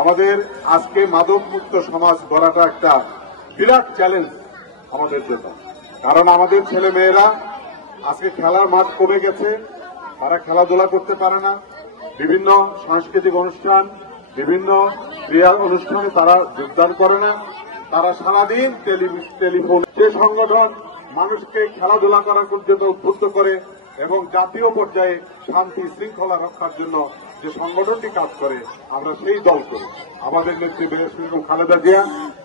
আমাদের আজকে মাদক মুক্ত সমাজ গড়াটা একটা বিরাট চ্যালেঞ্জ আমাদের জন্য। কারণ আমাদের ছেলে মেয়েরা আজকে খেলার মাঠ কমে গেছে, তারা খেলাধুলা করতে পারে না, বিভিন্ন সাংস্কৃতিক অনুষ্ঠান, বিভিন্ন ক্রীড়া অনুষ্ঠানে তারা যোগদান করে না, তারা সারাদিন টেলিফোন। যে সংগঠন মানুষকে খেলাধুলা করার জন্য উদ্বুদ্ধ করে এবং জাতীয় পর্যায়ে শান্তি শৃঙ্খলা রক্ষার জন্য যে সংগঠনটি কাজ করে, আমরা সেই দল করি। আমাদের নেত্রী বেগম খালেদা জিয়া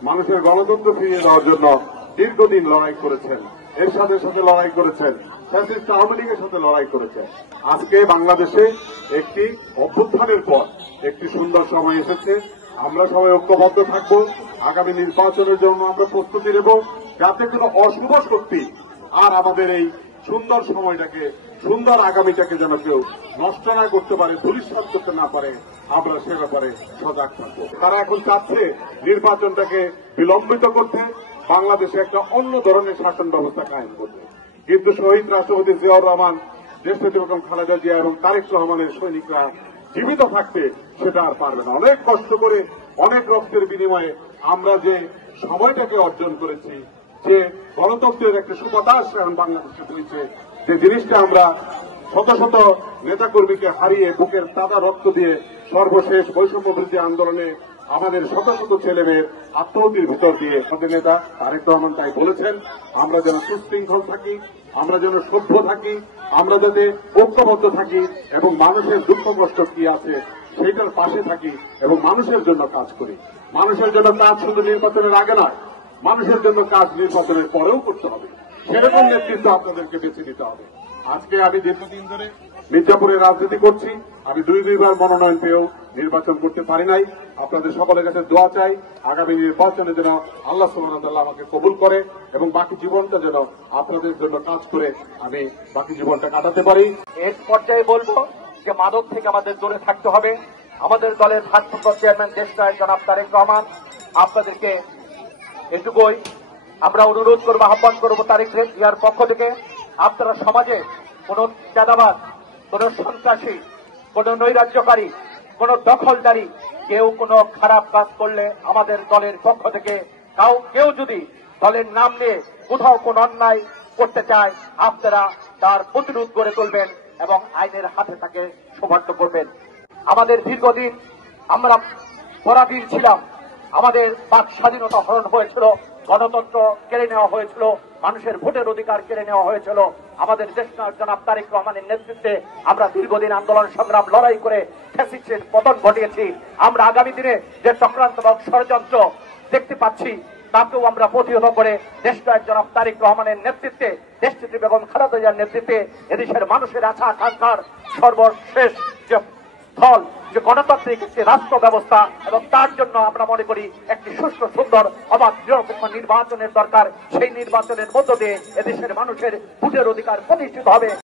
মানুষের গণতন্ত্র ফিরিয়ে দেওয়ার জন্য দীর্ঘদিন লড়াই করেছেন, এরশাদের সাথে লড়াই করেছেন, ফ্যাসিস্ট আওয়ামী লীগের সাথে লড়াই করেছেন। আজকে বাংলাদেশে একটি অভ্যুত্থানের পর একটি সুন্দর সময় এসেছে। আমরা সবাই ঐক্যবদ্ধ থাকবো, আগামী নির্বাচনের জন্য আমরা প্রস্তুতি নেব, যাতে কোনো অশুভ শক্তি আর আমাদের এই সুন্দর সময়টাকে, সুন্দর আগামীটাকে যেন কেউ নষ্ট না করতে পারে, ধূলিসাৎ করতে না পারে, আমরা সে ব্যাপারে সজাগ থাকবো। তারা এখন চাচ্ছে নির্বাচনটাকে বিলম্বিত করতে, বাংলাদেশে একটা অন্য ধরনের শাসন ব্যবস্থা কায়েম করতে। কিন্তু শহীদ রাষ্ট্রপতি জিয়াউর রহমান, দেশনেত্রী বেগম খালেদা জিয়া এবং তারেক রহমানের সৈনিকরা জীবিত থাকতে সেটা আর পারবে না। অনেক কষ্ট করে, অনেক রক্তের বিনিময়ে আমরা যে সময়টাকে অর্জন করেছি, যে গণতন্ত্রের একটা সুবাতাস এখন বাংলাদেশে হয়েছে, যে জিনিসটা আমরা শত শত নেতাকর্মীকে হারিয়ে বুকের তাজা রক্ত দিয়ে সর্বশেষ বৈষম্য বিরোধী আন্দোলনে আমাদের শত শত ছেলে মেয়ের আত্মহত্যের ভিতর দিয়ে আমাদের নেতা তারেক রহমান তাই বলেছেন, আমরা যেন সুশৃঙ্খল থাকি, আমরা যেন সভ্য থাকি, আমরা যাতে ঐক্যবদ্ধ থাকি এবং মানুষের দুঃখ কষ্ট কি আছে সেইটার পাশে থাকি এবং মানুষের জন্য কাজ করি। মানুষের জন্য কাজ শুধু নির্বাচনের আগে নয়, মানুষের জন্য কাজ নির্বাচনের পরেও করতে হবে। সেরকম নেতৃত্ব আপনাদেরকে বেছে নিতে হবে। আজকে আমি দীর্ঘদিন ধরে মির্জাপুরে রাজনীতি করছি, আমি দুইবার মনোনয়ন পেয়েও নির্বাচন করতে পারি নাই। আপনাদের সকলের কাছে দোয়া চাই, আগামী নির্বাচনে যেন আল্লাহ সুবহানাহু ওয়া তাআলা আমাকে কবুল করে এবং বাকি জীবনটা যেন আপনাদের জন্য কাজ করে আমি বাকি জীবনটা কাটাতে পারি। এর পর্যায়ে বলবো যে মাদক থেকে আমাদের দূরে থাকতে হবে। আমাদের দলের ভারপ্রাপ্ত চেয়ারম্যান দেশনায়ক জনাব তারেক রহমান, আপনাদেরকে এটুকুই আমরা অনুরোধ করবো, আহ্বান করবো তারেক জিয়ার পক্ষ থেকে, আপনারা সমাজে কোন চাঁদাবাজ, কোন সন্ত্রাসী, কোন নৈরাজ্যকারী, কোন দখলদারি কেউ কোনো খারাপ কাজ করলে আমাদের দলের পক্ষ থেকে কেউ যদি দলের নাম নিয়ে কোথাও কোন অন্যায় করতে চায়, আপনারা তার প্রতিরোধ গড়ে তুলবেন এবং আইনের হাতে তাকে সোপর্দ করবেন। আমাদের দীর্ঘদিন আমরা পরাধীন ছিলাম, আমাদের বাক স্বাধীনতা হরণ হয়েছিল, গণতন্ত্র কেড়ে নেওয়া হয়েছিল, মানুষের ভোটের অধিকার কেড়ে নেওয়া হয়েছিল। আমাদের দেশনায়ক জনাব তারেক রহমানের নেতৃত্বে আমরা দীর্ঘদিন আন্দোলন সংগ্রাম লড়াই করে ফ্যাসিস্টের পতন ঘটিয়েছি। আমরা আগামী দিনে যে চক্রান্তমূলক ষড়যন্ত্র দেখতে পাচ্ছি তাকেও আমরা প্রতিহত করে দেশনায়ক জনাব তারেক রহমানের নেতৃত্বে, দেশনেত্রী বেগম খালেদা জিয়ার নেতৃত্বে এদেশের মানুষের আশা আকাঙ্ক্ষার সর্বশেষ যে ফল, যে গণতান্ত্রিক একটি রাষ্ট্র ব্যবস্থা, এবং তার জন্য আমরা মনে করি একটি সুষ্ঠু সুন্দর অবাধ নিরপেক্ষ নির্বাচনের দরকার। সেই নির্বাচনের মধ্য দিয়ে এদেশের মানুষের ভোটের অধিকার প্রতিষ্ঠিত হবে।